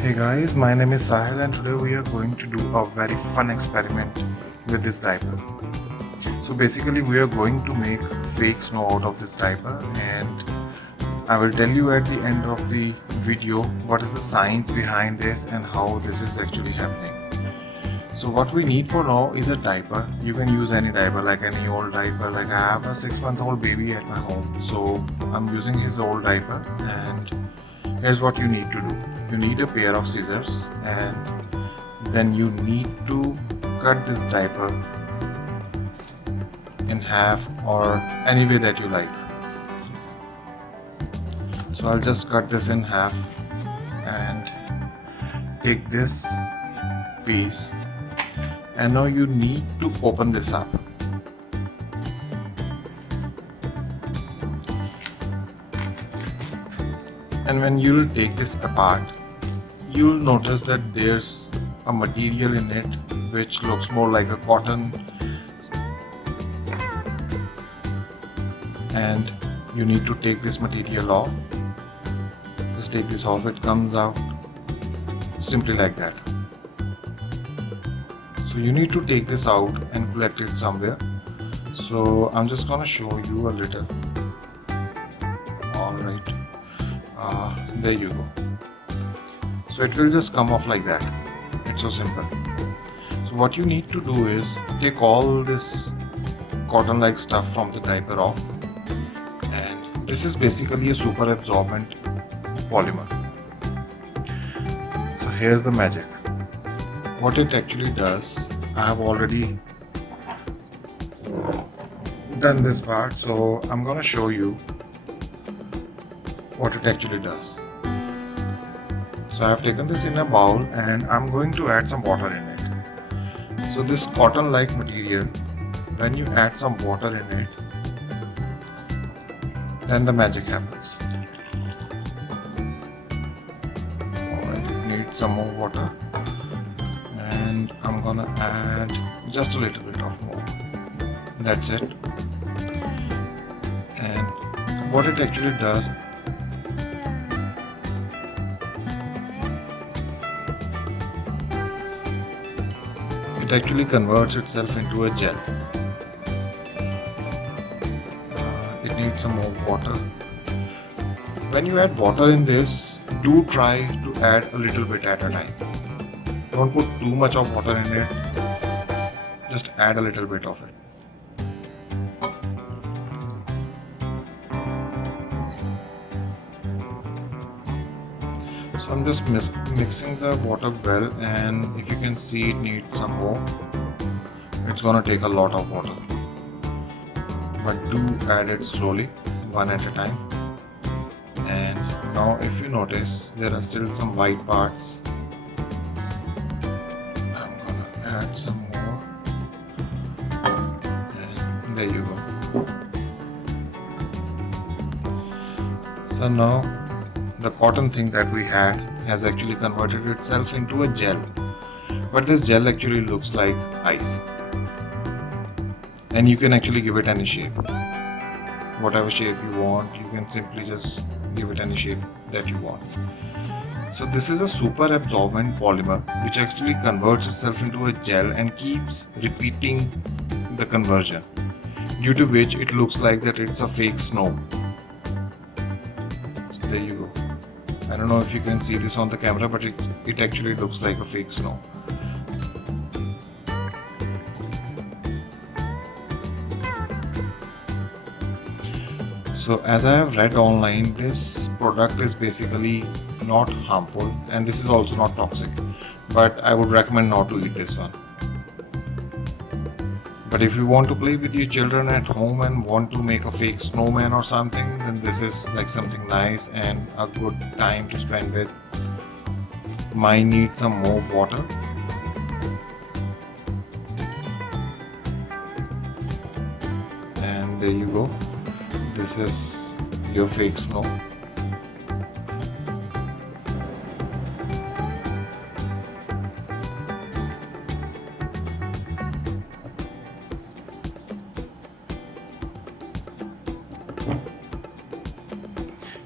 Hey guys, my name is Sahil and today we are going to do a very fun experiment with this diaper. So basically we are going to make fake snow out of this diaper and I will tell you at the end of the video what is the science behind this and how this is actually happening. So what we need for now is a diaper. You can use any diaper, like any old diaper. Like I have a 6-month-old baby at my home, so I'm using his old diaper. And here's what you need to do. You need a pair of scissors and then you need to cut this diaper in half or any way that you like. So I'll just cut this in half and take this piece, and now you need to open this up. And when you'll take this apart, you'll notice that there's a material in it which looks more like a cotton, and you need to take this material off. Just take this off, it comes out simply like that. So you need to take this out and collect it somewhere. So I'm just gonna show you a little. Alright, there you go. So it will just come off like that. It's so simple. So what you need to do is take all this cotton like stuff from the diaper off, and this is basically a super absorbent polymer. So here's the magic. What it actually does, I have already done this part, so I'm gonna show you what it actually does. So I have taken this in a bowl and I'm going to add some water in it. So this cotton like material, when you add some water in it, then the magic happens. Alright, it needs some more water and I'm gonna add just a little bit of more. That's it. And what it actually does, it actually converts itself into a gel. It needs some more water. When you add water in this, do try to add a little bit at a time. Don't put too much of water in it, just add a little bit of it. So I'm just mixing the water well, and if you can see, it needs some more. It's gonna take a lot of water, but do add it slowly, one at a time. And now if you notice, there are still some white parts. I'm gonna add some more, and there you go. So now the cotton thing that we had has actually converted itself into a gel, but this gel actually looks like ice, and you can actually give it any shape, whatever shape you want. You can simply just give it any shape that you want. So this is a super absorbent polymer which actually converts itself into a gel and keeps repeating the conversion, due to which it looks like that it's a fake snow. So there you go. I don't know if you can see this on the camera, but it actually looks like a fake snow. So as I have read online, this product is basically not harmful and this is also not toxic, but I would recommend not to eat this one. But if you want to play with your children at home and want to make a fake snowman or something, then this is like something nice and a good time to spend with. Mine needs some more water. And there you go. This is your fake snow.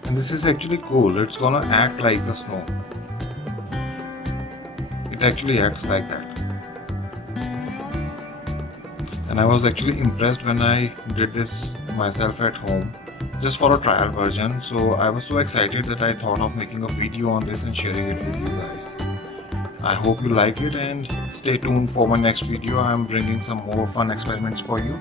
And this is actually cool. It's gonna act like a snow. it actually acts like that. And I was actually impressed when I did this myself at home just for a trial version. So I was so excited that I thought of making a video on this and sharing it with you guys. I hope you like it and stay tuned for my next video. I'm bringing some more fun experiments for you.